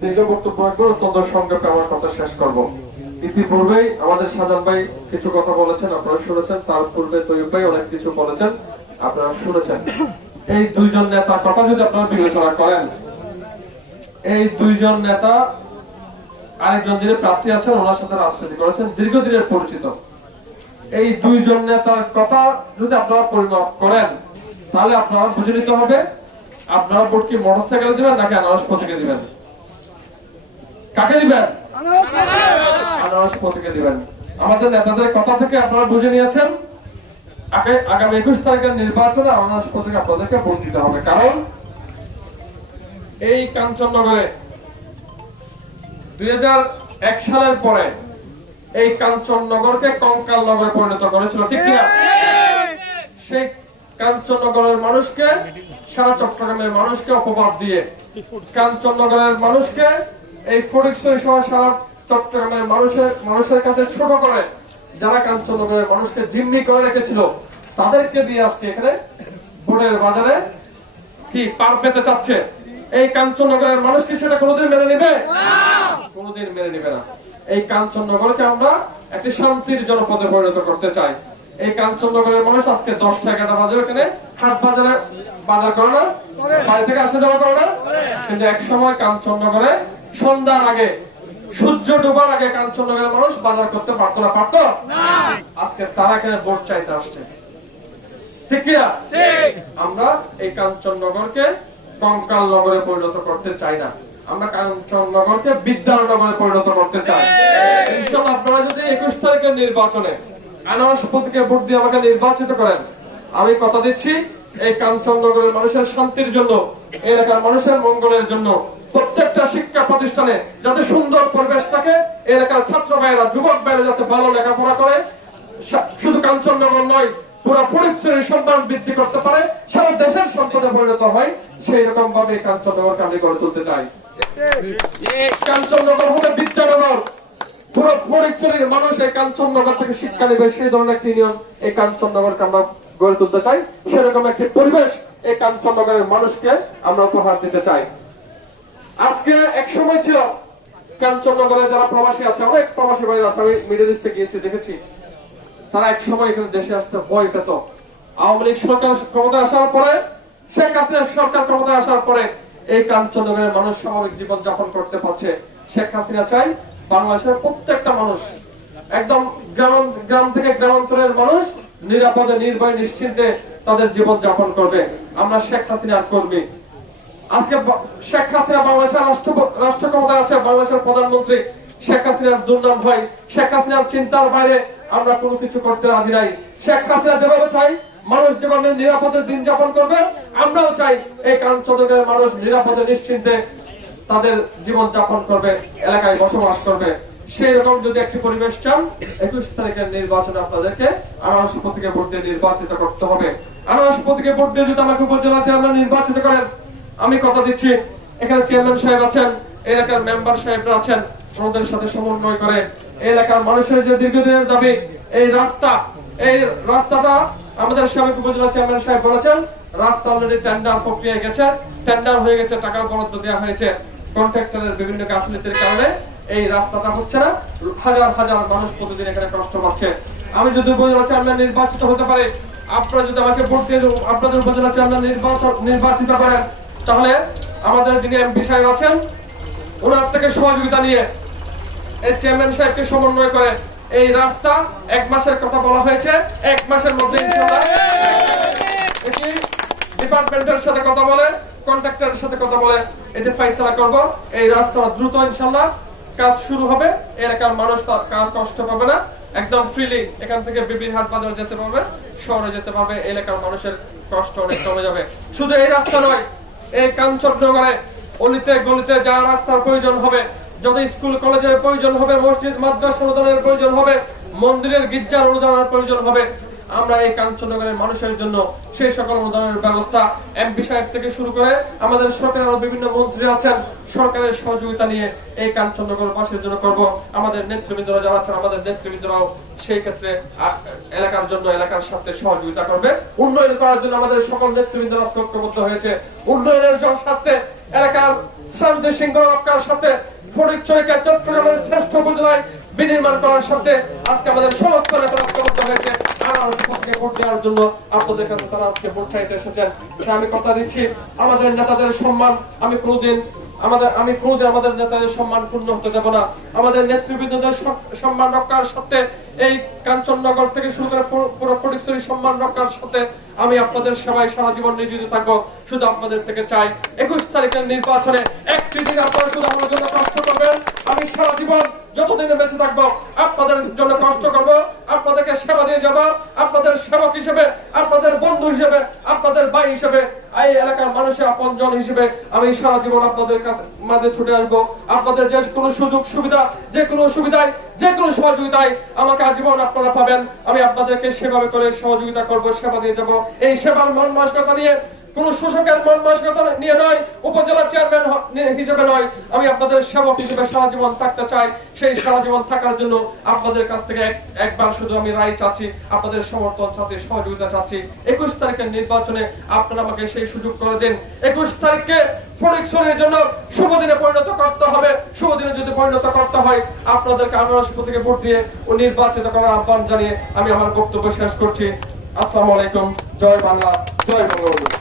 দীর্ঘ বক্তব্য রাখব অত্যন্ত সংক্ষেপে আমার কথা শেষ করব। ইতিপূর্বেই আমাদের সাজান ভাই কিছু কথা বলেছেন, আপনারা শুনেছেন, তার পূর্বে তৈব ভাই অনেক কিছু বলেছেন, আপনারা শুনেছেন। এই দুইজন নেতার কথা যদি আপনারা বিবেচনা করেন, এই দুইজন নেতা আরেকজন যিনি প্রার্থী আছেন, ওনার সাথে রাজনীতি করেছেন, দীর্ঘদিনের পরিচিত। এই দুইজন নেতার কথা যদি আপনারা পরিমাপ করেন, তাহলে আপনারা বুঝে নিতে হবে, আপনারা ভোট কি মোটরসাইকেলে দিবেন নাকি আনারস প্রতীকে দিবেন? কাকে দিবেন? প্রতীকে দিবেন। আমাদের নেতাদের কথা থেকে আপনারা বুঝে নিয়েছেন। আগামী একুশ তারিখের নির্বাচনে প্রতীকে আপনাদেরকে ভোট হবে। কারণ এই কাঞ্চননগরে দুই সালের পরে এই কাঞ্চননগরকে কঙ্কাল নগরে পরিণত করেছিল। ঠিক কিনা? সেই কাঞ্চননগরের মানুষকে, সারা চট্টগ্রামের মানুষকে অপবাদ দিয়ে কাঞ্চননগরের মানুষকে এই ফটিকছড়ি সহ সারা চট্টগ্রামের মানুষের মানুষের কাছে ছোট করে যারা কাঞ্চননগরের মানুষকে জিম্মি করে রেখেছিল তাদেরকে দিয়ে আজকে এখানে ভোটের বাজারে কি পার পেতে চাচ্ছে? এই কাঞ্চননগরের মানুষ কি সেটা কোনোদিন মেনে নেবে? কোনোদিন মেনে নেবে না। এই কাঞ্চননগরকে আমরা একটি শান্তির জনপদে পরিণত করতে চাই। এই কাঞ্চনগরের মানুষ আজকে দশটা এগারোটা বাজে এখানে হাট বাজারে বাজার করে না? বাড়ি থেকে আসা যাওয়া করে না? কিন্তু এক সময় কাঞ্চননগরে সন্ধ্যার আগে সূর্য ডোবার আগে কাঞ্চননগরের মানুষ বাজার করতে পারতো না পারতো? আজকে তারা এখানে ভোট চাইতে আসছে। ঠিক কিনা? আমরা এই কাঞ্চননগরকে কঙ্কাল নগরে পরিণত করতে চাই না। আমরা কাঞ্চননগরকে বিদ্যানগরে পরিণত করতে চাই। ইনশাল্লাহ আপনারা যদি একুশ তারিখের নির্বাচনে আনারস প্রতীকে ভোট দিয়ে আমাকে নির্বাচিত করেন আমি কথা দিচ্ছি এই কাঞ্চননগরের মানুষের শান্তির জন্য এই এলাকার মানুষের মঙ্গলের জন্য প্রত্যেকটা শিক্ষা প্রতিষ্ঠানে যাতে সুন্দর পরিবেশ থাকে, এলাকার ছাত্র ভাইয়েরা, যুবক ভাইয়েরা যাতে ভালো লেখাপড়া করে শুধু কাঞ্চননগর নয়, পুরো ফরিদপুরের সম্মান বৃদ্ধি করতে পারে, সারা দেশের সম্পদে পরিণত হয়, সেই রকম ভাবে এই কাঞ্চননগরকে আমি গড়ে তুলতে চাই। কাঞ্চননগর হবে বিদ্যানগর পুরো ফরিদপুরের মানুষ এই কাঞ্চননগর থেকে শিক্ষা নেবে, সেই ধরনের একটি নিয়ম এই কাঞ্চননগরকে আমরা গড়ে তুলতে চাই। সেরকম একটি পরিবেশ এই কাঞ্চননগরের মানুষকে আমরা উপহার দিতে চাই। আজকে এক সময় ছিল কাঞ্চননগরে যারা প্রবাসী আছে, অনেক প্রবাসী বাড়ি আছে, আমি মিডল ইস্টে গিয়েছি, দেখেছি। তারা এক সময় এখানে দেশে আসতে ভয় পেত। আওয়ামী লীগ সরকার ক্ষমতা আসার পরে, শেখ হাসিনা সরকার ক্ষমতা আসার পরে এই কাঞ্চননগরের মানুষ স্বাভাবিক জীবন যাপন করতে পারছে। শেখ হাসিনা চাই বাংলাদেশের প্রত্যেকটা মানুষ, একদম গ্রাম গ্রাম থেকে গ্রামান্তরের মানুষ নিরাপদে, নির্ভয়, নিশ্চিন্তে তাদের জীবন যাপন করবে। আমরা শেখ হাসিনার কর্মী। আজকে শেখ হাসিনা বাংলাদেশের রাষ্ট্র রাষ্ট্র ক্ষমতায় আছে, বাংলাদেশের প্রধানমন্ত্রী শেখ হাসিনার দুর্নাম হয় শেখ হাসিনার চিন্তার বাইরে আমরা কোনো কিছু করতে রাজি নাই। শেখ হাসিনা যেভাবে চাই, মানুষ যেভাবে নিরাপদে দিন যাপন করবে, আমরাও চাই এই কাঞ্চনগরের মানুষ নিরাপদে নিশ্চিন্তে তাদের জীবন যাপন করবে, এলাকায় বসবাস করবে। সেই রকম যদি একটি পরিবেশ চান, একুশ তারিখের নির্বাচনে আপনাদেরকে আনারস প্রতীকে ভোট দিয়ে নির্বাচিত করতে হবে। আনারস প্রতীকে ভোট দিয়ে যদি আমাকে উপজেলা চেয়ারম্যান নির্বাচিত করেন আমি কথা দিচ্ছি। এখানে চেয়ারম্যান সাহেব আছেন, এলাকার মেম্বার সাহেবরা আছেন ওনাদের সাথে সমন্বয় করে। এলাকার মানুষের যে দীর্ঘদিনের দাবি, এই রাস্তা, এই রাস্তাটা আমাদের সাবেক উপজেলা চেয়ারম্যান সাহেব বলেছেন, রাস্তা অলরেডি টেন্ডার প্রক্রিয়ায় গেছে টেন্ডার হয়ে গেছে, টাকা বরাদ্দ দেওয়া হয়েছে। কন্ট্রাক্টরের বিভিন্ন গাফিলতির কারণে এই রাস্তাটা হচ্ছে না। হাজার হাজার মানুষ প্রতিদিন এখানে কষ্ট পাচ্ছে। আমি যদি উপজেলা চেয়ারম্যান নির্বাচিত হতে পারে, আপনারা যদি আমাকে ভোট দিয়ে আপনাদের উপজেলা চেয়ারম্যান নির্বাচন নির্বাচিত করেন তাহলে আমাদের যিনি এমপি সাহেব আছেন, ওনার থেকে সহযোগিতা নিয়ে এই চেয়ারম্যান সাহেবকে সমন্বয় করে এই রাস্তা এক মাসের কথা বলা হয়েছে, এক মাসের মধ্যে ডিপার্টমেন্টের সাথে কথা বলে, কন্ট্রাক্টরের সাথে কথা বলে এটি ফাইসলা করব। এই রাস্তা দ্রুত ইনশাআল্লাহ কাজ শুরু হবে। এলাকার মানুষ কাজ কষ্ট পাবে না? একদম ফ্রিলি এখান থেকে বিবির হাট বাজার যেতে পারবে, শহরে যেতে পারবে। এলাকার মানুষের কষ্ট অনেক কমে যাবে। শুধু এই রাস্তা নয় এই কাঞ্চননগরে অলিতে গলিতে যা রাস্তার প্রয়োজন হবে। যত স্কুল, কলেজের প্রয়োজন হবে, মসজিদ মাদ্রাসা অনুদানের প্রয়োজন হবে, মন্দিরের গির্জার অনুদানের প্রয়োজন হবে। আমরা এই কাঞ্চননগরের মানুষের জন্য সেই সকল অনুদানের ব্যবস্থা এমপি সাহেব থেকে শুরু করে আমাদের সরকারের বিভিন্ন মন্ত্রী আছেন, সরকারের সহযোগিতা নিয়ে এই কাঞ্চননগর বাসের জন্য করব। আমাদের নেতৃবৃন্দরা যারা আছেন, আমাদের নেতৃবৃন্দরাও সেই ক্ষেত্রে এলাকার জন্য, এলাকার সাথে সহযোগিতা করবে। উন্নয়ন করার জন্য আমাদের সকল নেতৃবৃন্দরা ঐক্যবদ্ধ হয়েছে। উন্নয়নের স্বার্থে এলাকার শান্তি শৃঙ্খলা রক্ষার সাথে ফরিদচরকে চট্টগ্রামের শ্রেষ্ঠ উপজেলায় বিনির্মাণ করার সাথে আজকে আমাদের সমস্ত নেতারা ঐক্যবদ্ধ হয়েছে। আমি আমাদের নেতৃবৃন্দদের সম্মান রক্ষার সাথে, এই কাঞ্চননগর থেকে শুরু করে পুরো- সম্মান রক্ষার সাথে আমি আপনাদের সেবায় সারা জীবন নিয়োজিত থাকব। শুধু আপনাদের থেকে চাই, একুশ তারিখের নির্বাচনে একটি দিন আপনারা শুধু আমার জন্য কষ্ট করবেন। আমি সারা জীবন যতদিনে বেঁচে থাকব, আপনাদের জন্য কষ্ট করব। আপনাদেরকে সেবা দিয়ে যাব, আপনাদের সেবক হিসেবে, আপনাদের বন্ধু হিসেবে, আপনাদের ভাই হিসেবে, এই এলাকার মানুষের আপনজন হিসেবে আমি সারা জীবন আপনাদের কাছে মাঝে ছুটে আসব। আপনাদের যে কোনো সুযোগ, সুবিধা, যে কোনো সুবিধায়, যে কোনো সহযোগিতায় আমাকে আজীবন আপনারা পাবেন। আমি আপনাদেরকে সেভাবে করে সহযোগিতা করব, সেবা দিয়ে যাব। এই সেবার মন মানসিকতা নিয়ে কোন শোষকের মন মানসিকতা নিয়ে নয়, উপজেলা চেয়ারম্যান হিসেবে নয়। আমি আপনাদের সেবক হিসেবে সারা জীবন থাকতে চাই। সেই সারা জীবন থাকার জন্য আপনাদের কাছ থেকে একবার শুধু আমি রায় চাচ্ছি, আপনাদের সমর্থন চাচ্ছি, সহযোগিতা চাচ্ছি। একুশ তারিখের নির্বাচনে আপনারা আমাকে সেই সুযোগ করে দিন। একুশ ফটিকছড়ির জন্য শুভ দিনে পরিণত করতে হবে। শুভ দিনে যদি পরিণত করতে হয়, আপনাদেরকে আনারস থেকে ভোট দিয়ে ও নির্বাচিত করার আহ্বান জানিয়ে আমি আমার বক্তব্য শেষ করছি। আসসালামু আলাইকুম। জয় বাংলা, জয় বঙ্গবন্ধু।